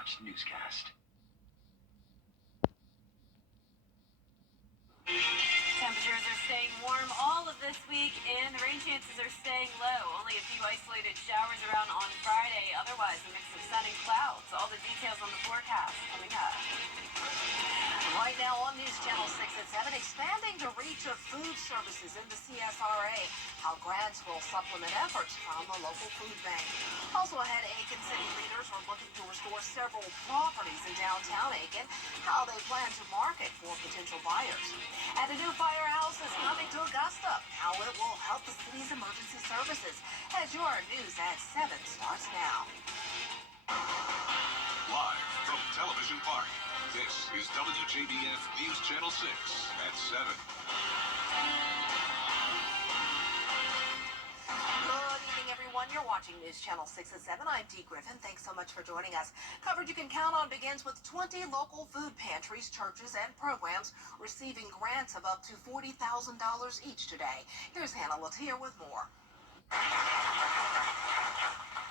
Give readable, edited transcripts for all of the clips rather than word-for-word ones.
watch newscast. Temperatures are staying warm all of this week, and the rain chances are staying low. Only a few isolated showers around on Friday. Otherwise, a mix of sun and clouds. All the details on the forecast coming up. Right now on News Channel 6 at 7, expanding the reach of food services in the CSRA. How grants will supplement efforts from the local food bank. Also ahead, Aiken city leaders are looking to restore several properties in downtown Aiken. How they plan to market for potential buyers. And a new firehouse is coming to Augusta. How it will help the city's emergency services. As your News at 7 starts now. Live from Television Park, this is WJBF News Channel 6 at 7. Good evening, everyone. You're watching News Channel 6 at 7. I'm Dee Griffin. Thanks so much for joining us. Coverage you can count on begins with 20 local food pantries, churches, and programs receiving grants of up to $40,000 each today. Here's Hannah Latier with more.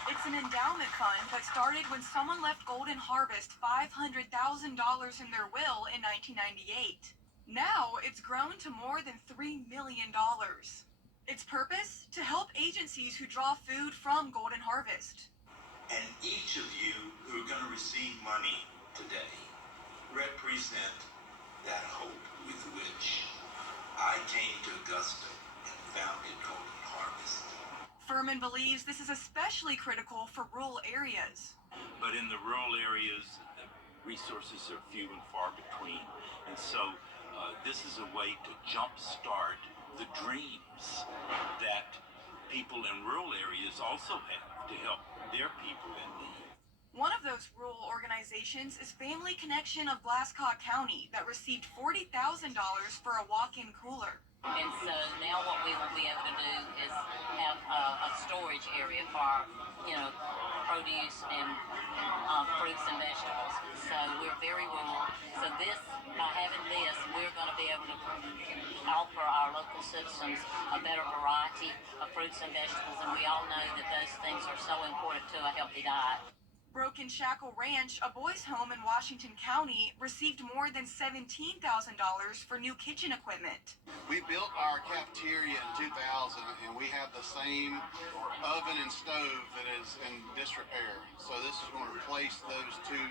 It's an endowment fund that started when someone left Golden Harvest $500,000 in their will in 1998. Now it's grown to more than $3 million. Its purpose? To help agencies who draw food from Golden Harvest. And each of you who are going to receive money today represent that hope with which I came to Augusta and founded Golden Harvest. Furman believes this is especially critical for rural areas. But in the rural areas, the resources are few and far between. And so this is a way to jumpstart the dreams that people in rural areas also have to help their people in need. One of those rural organizations is Family Connection of Glasscock County that received $40,000 for a walk-in cooler. And so now what we will be able to do is have a storage area for, produce and fruits and vegetables. So we're very rural. So by having this, we're going to be able to offer our local citizens a better variety of fruits and vegetables. And we all know that those things are so important to a healthy diet. Broken Shackle Ranch, a boys' home in Washington County, received more than $17,000 for new kitchen equipment. We built our cafeteria in 2000, and we have the same oven and stove that is in disrepair. So this is going to replace those two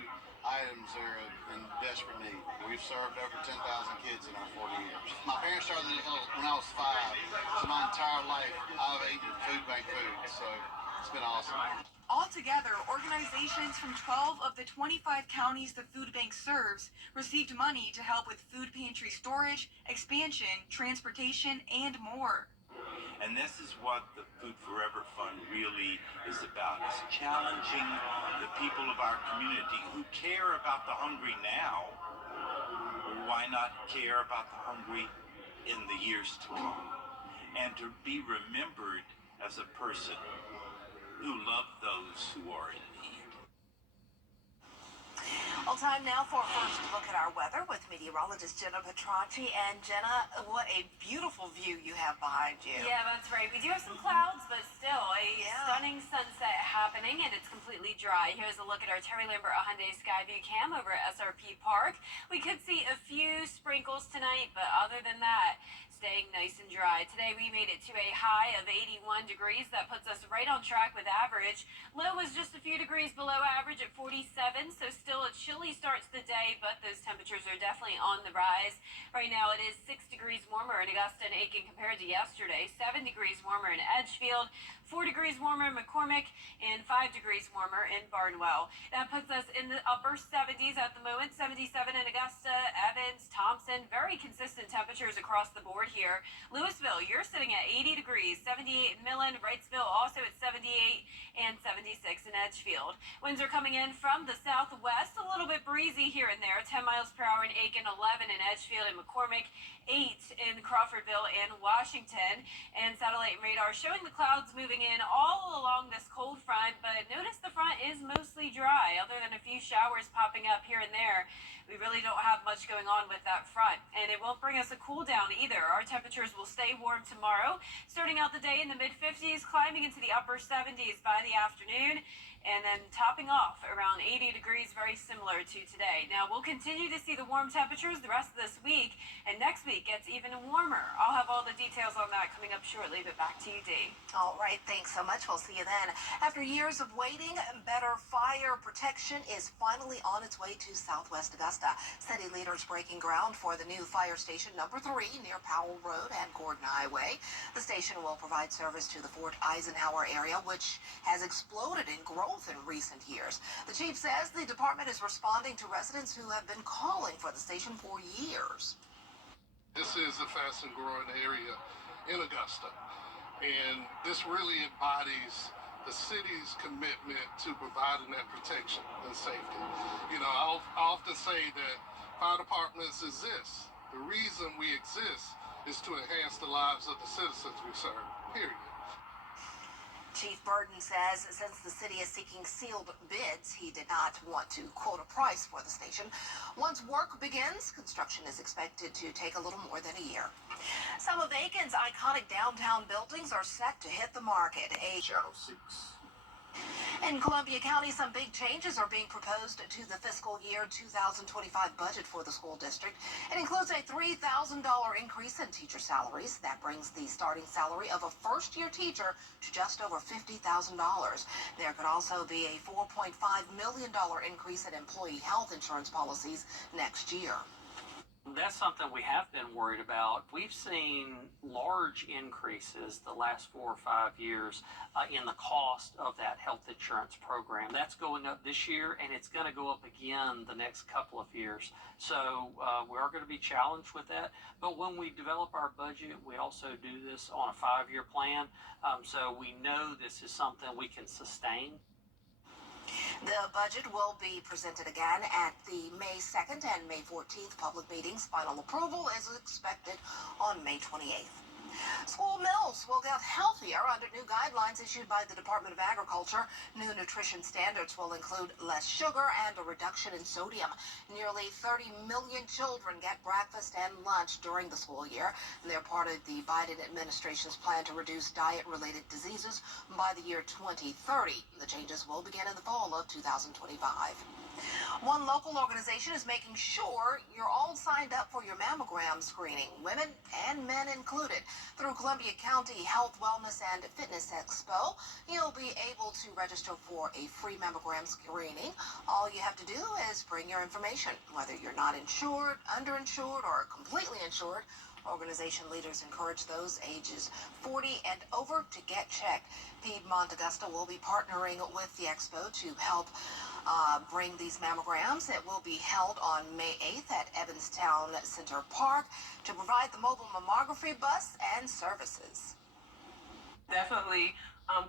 items that are in desperate need. We've served over 10,000 kids in our 40 years. My parents started when I was 5, so my entire life I've eaten food bank food, so it's been awesome. Altogether, organizations from 12 of the 25 counties the food bank serves received money to help with food pantry storage, expansion, transportation, and more. And this is what the Food Forever Fund really is about, is challenging the people of our community who care about the hungry now. Why not care about the hungry in the years to come? And to be remembered as a person who love those who are in need. Well, time now for a first look at our weather with meteorologist Jenna Petracci. And Jenna, what a beautiful view you have behind you. Yeah, that's right. We do have some clouds, but still a stunning sunset happening, and it's completely dry. Here's a look at our Terry Lambert Hyundai Skyview cam over at SRP Park. We could see a few sprinkles tonight, but other than that, staying nice and dry. Today we made it to a high of 81 degrees. That puts us right on track with average. Low was just a few degrees below average at 47, so still a chilly start to the day, but those temperatures are definitely on the rise. Right now it is 6 degrees warmer in Augusta and Aiken compared to yesterday, 7 degrees warmer in Edgefield, 4 degrees warmer in McCormick, and 5 degrees warmer in Barnwell. That puts us in the upper 70s at the moment, 77 in Augusta, Evans, Thompson, very consistent temperatures across the board here. Louisville, you're sitting at 80 degrees, 78 in Millen, Wrightsville also at 78, and 76 in Edgefield. Winds are coming in from the southwest, a little bit breezy here and there, 10 miles per hour in Aiken, 11 in Edgefield and McCormick, 8 in Crawfordville and Washington. And satellite radar showing the clouds moving in all along this cold front, but notice the front is mostly dry, other than a few showers popping up here and there. We really don't have much going on with that front, and it won't bring us a cool down either. Our temperatures will stay warm tomorrow, starting out the day in the mid-50s, climbing into the upper 70s by the afternoon. and then topping off around 80 degrees, very similar to today. Now, we'll continue to see the warm temperatures the rest of this week, and next week gets even warmer. I'll have all the details on that coming up shortly, but back to you, Dee. All right, thanks so much. We'll see you then. After years of waiting, better fire protection is finally on its way to Southwest Augusta. City leaders breaking ground for the new fire station number 3 near Powell Road and Gordon Highway. The station will provide service to the Fort Eisenhower area, which has exploded in growth in recent years. The chief says the department is responding to residents who have been calling for the station for years. This is a fast and growing area in Augusta, and this really embodies the city's commitment to providing that protection and safety. You know, I often say that fire departments exist. The reason we exist is to enhance the lives of the citizens we serve, period. Chief Burden says since the city is seeking sealed bids, he did not want to quote a price for the station. Once work begins, construction is expected to take a little more than a year. Some of Aiken's iconic downtown buildings are set to hit the market. Channel 6. In Columbia County, some big changes are being proposed to the fiscal year 2025 budget for the school district. It includes a $3,000 increase in teacher salaries. That brings the starting salary of a first-year teacher to just over $50,000. There could also be a $4.5 million increase in employee health insurance policies next year. That's something we have been worried about. We've seen large increases the last 4 or 5 years in the cost of that health insurance program. That's going up this year, and it's going to go up again the next couple of years. So we are going to be challenged with that. But when we develop our budget, we also do this on a 5-year plan. So we know this is something we can sustain. The budget will be presented again at the May 2nd and May 14th public meetings. Final approval is expected on May 28th. School meals will get healthier under new guidelines issued by the Department of Agriculture. New nutrition standards will include less sugar and a reduction in sodium. Nearly 30 million children get breakfast and lunch during the school year, and they're part of the Biden administration's plan to reduce diet-related diseases by the year 2030. The changes will begin in the fall of 2025. One local organization is making sure you're all signed up for your mammogram screening, women and men included. Through Columbia County Health, Wellness, and Fitness Expo, you'll be able to register for a free mammogram screening. All you have to do is bring your information, whether you're not insured, underinsured, or completely insured. Organization leaders encourage those ages 40 and over to get checked. Piedmont Augusta will be partnering with the expo to help bring these mammograms. It will be held on May 8th at Evanstown Center Park to provide the mobile mammography bus and services. Definitely,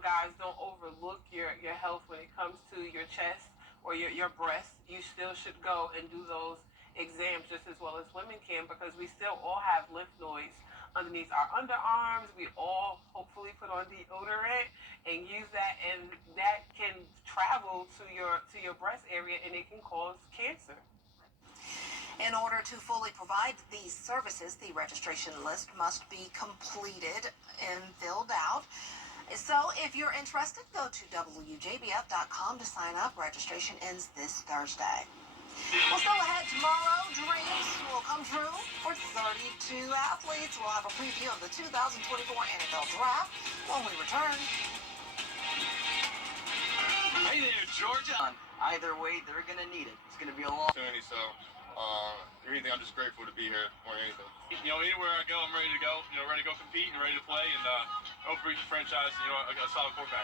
guys, don't overlook your health when it comes to your chest or your breast. You still should go and do those exams just as well as women can, because we still all have lymph nodes underneath our underarms. We all hopefully put on deodorant and use that, and that can travel to your breast area, and it can cause cancer. In order to fully provide these services, the registration list must be completed and filled out. So if you're interested, go to WJBF.com to sign up. Registration ends this Thursday. Well, still ahead tomorrow, dreams will come true for 32 athletes. We'll have a preview of the 2024 NFL Draft when we return. Hey there, Georgia. Either way, they're going to need it. It's going to be a long opportunity, so if anything, I'm just grateful to be here more than anything. You know, anywhere I go, I'm ready to go. You know, ready to go compete and ready to play, and hope for each franchise, you know, a solid quarterback.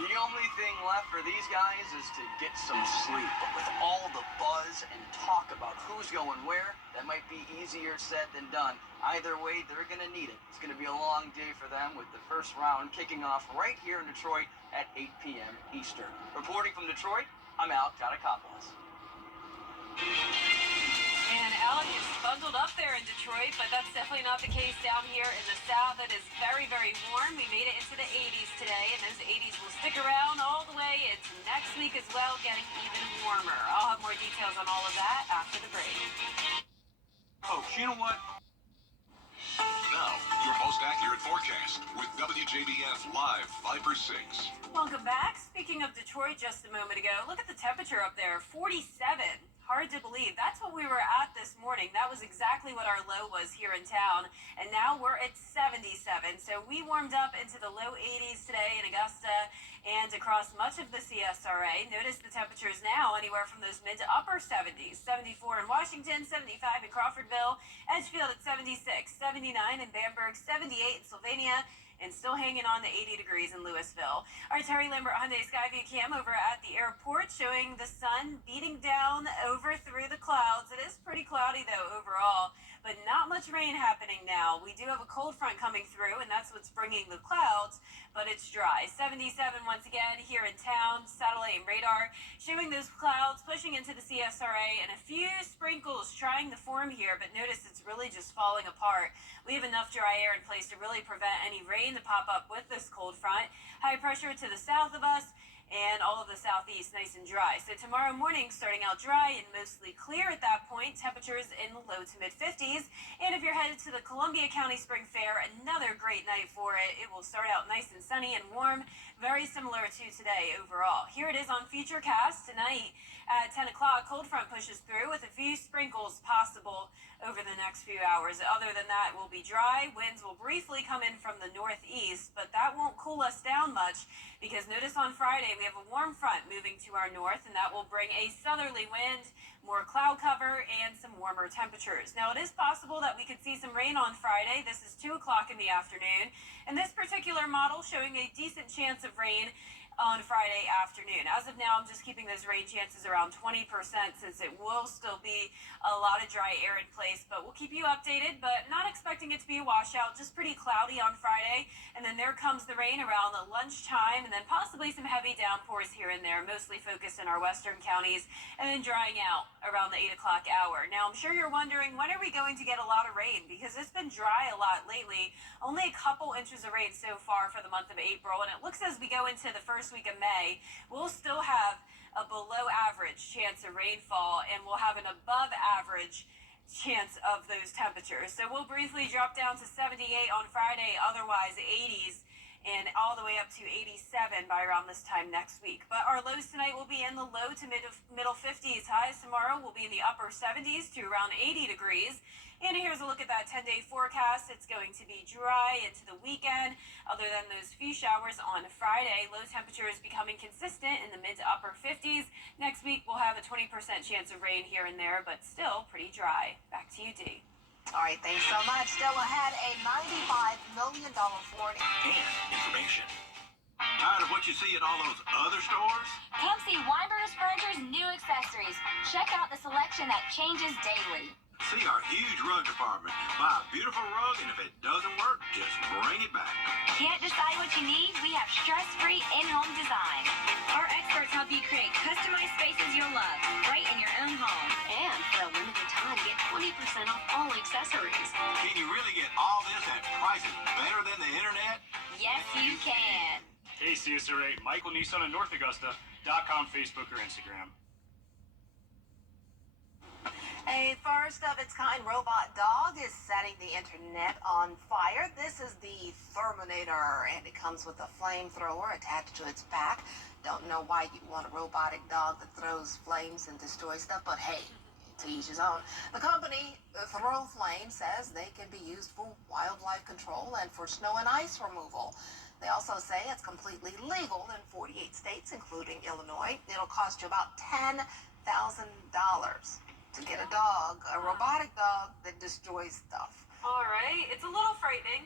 The only thing left for these guys is to get some sleep. But with all the buzz and talk about who's going where, that might be easier said than done. Either way, they're going to need it. It's going to be a long day for them, with the first round kicking off right here in Detroit at 8 p.m. Eastern. Reporting from Detroit, I'm Al Katakopoulos. And Alec is bundled up there in Detroit, but that's definitely not the case down here in the South. It is very, very warm. We made it into the 80s today, and those 80s will stick around all the way into next week as well, getting even warmer. I'll have more details on all of that after the break. Folks, you know what? Now, your most accurate forecast with WJBF Live Viper 6. Welcome back. Speaking of Detroit just a moment ago, look at the temperature up there, 47. Hard to believe. That's what we were at this morning. That was exactly what our low was here in town. And now we're at 77. So we warmed up into the low 80s today in Augusta and across much of the CSRA. Notice the temperatures now anywhere from those mid to upper 70s. 74 in Washington, 75 in Crawfordville, Edgefield at 76, 79 in Bamberg, 78 in Sylvania, and still hanging on to 80 degrees in Louisville. Our Terry Lambert Hyundai Skyview cam over at the airport showing the sun beating down over through the clouds. It is pretty cloudy though overall, but not much rain happening now. We do have a cold front coming through, and that's what's bringing the clouds, but it's dry. 77 once again here in town. Satellite and radar showing those clouds pushing into the CSRA, and a few sprinkles trying to form here, but notice it's really just falling apart. We have enough dry air in place to really prevent any rain to pop up with this cold front. High pressure to the south of us and all of the southeast nice and dry. So tomorrow morning starting out dry and mostly clear at that point. Temperatures in the low to mid 50s. And if you're headed to the Columbia County Spring Fair, another great night for it. It will start out nice and sunny and warm, very similar to today overall. Here it is on Futurecast tonight at 10 o'clock. Cold front pushes through with a few sprinkles possible over the next few hours. Other than that, it will be dry. Winds will briefly come in from the northeast, but that won't cool us down much because notice on Friday we have a warm front moving to our north, and that will bring a southerly wind, more cloud cover, and some warmer temperatures. Now, it is possible that we could see some rain on Friday. This is 2 o'clock in the afternoon, and this particular model showing a decent chance of rain on Friday afternoon. As of now, I'm just keeping those rain chances around 20% since it will still be a lot of dry air in place, but we'll keep you updated, but not expecting it to be a washout, just pretty cloudy on Friday, and then there comes the rain around the lunchtime, and then possibly some heavy downpours here and there, mostly focused in our western counties, and then drying out around the 8 o'clock hour. Now, I'm sure you're wondering, when are we going to get a lot of rain? Because it's been dry a lot lately, only a couple inches of rain so far for the month of April, and it looks as we go into the first week of May, we'll still have a below average chance of rainfall, and we'll have an above average chance of those temperatures. So we'll briefly drop down to 78 on Friday, otherwise 80s, and all the way up to 87 by around this time next week. But our lows tonight will be in the low to middle 50s. Highs tomorrow will be in the upper 70s to around 80 degrees. And here's a look at that 10-day forecast. It's going to be dry into the weekend, other than those few showers on Friday. Low temperatures becoming consistent in the mid to upper 50s. Next week, we'll have a 20% chance of rain here and there, but still pretty dry. Back to you, Dee. All right, thanks so much. Still ahead, a $95 million Ford And information. Tired of what you see at all those other stores? Come see Weinberger's Furniture's new accessories. Check out the selection that changes daily. See our huge rug department. Buy a beautiful rug, and if it doesn't work, just bring it back. Can't decide what you need? We have stress-free in-home design. Our experts help you create customized spaces you'll love, right in your own home. And for a limited time, get 20% off all accessories. Can you really get all this at prices better than the internet? Yes, you can. Hey, CSRA, Michael Nissan in North Augusta.com, Facebook, or Instagram. A first of its kind robot dog is setting the internet on fire. This is the Terminator, and it comes with a flamethrower attached to its back. Don't know why you want a robotic dog that throws flames and destroys stuff, but hey, to each his own. The company, Throw Flame, says they can be used for wildlife control and for snow and ice removal. They also say it's completely legal in 48 states, including Illinois. It'll cost you about $10,000 to get a dog, a robotic dog that destroys stuff. All right. It's a little frightening.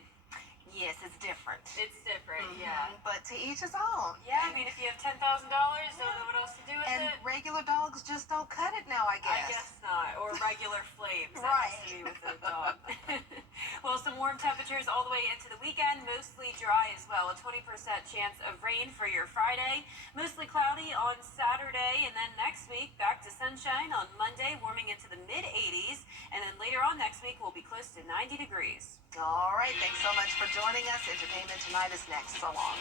Yes, it's different. It's different, yeah. But to each his own. Yeah, I mean, if you have $10,000, don't know what else to do with And it. regular dogs just don't cut it now, I guess. I guess not. Or regular flames. That Right. has to be with a dog. Well, some warm temperatures all the way into the weekend. Mostly dry as well. A 20% chance of rain for your Friday. Mostly cloudy on Saturday. And then next week, back to sunshine on Monday, warming into the mid-80s. And then later on next week, we'll be close to 90 degrees. All right, thanks so much for joining us. Entertainment Tonight is next. So long.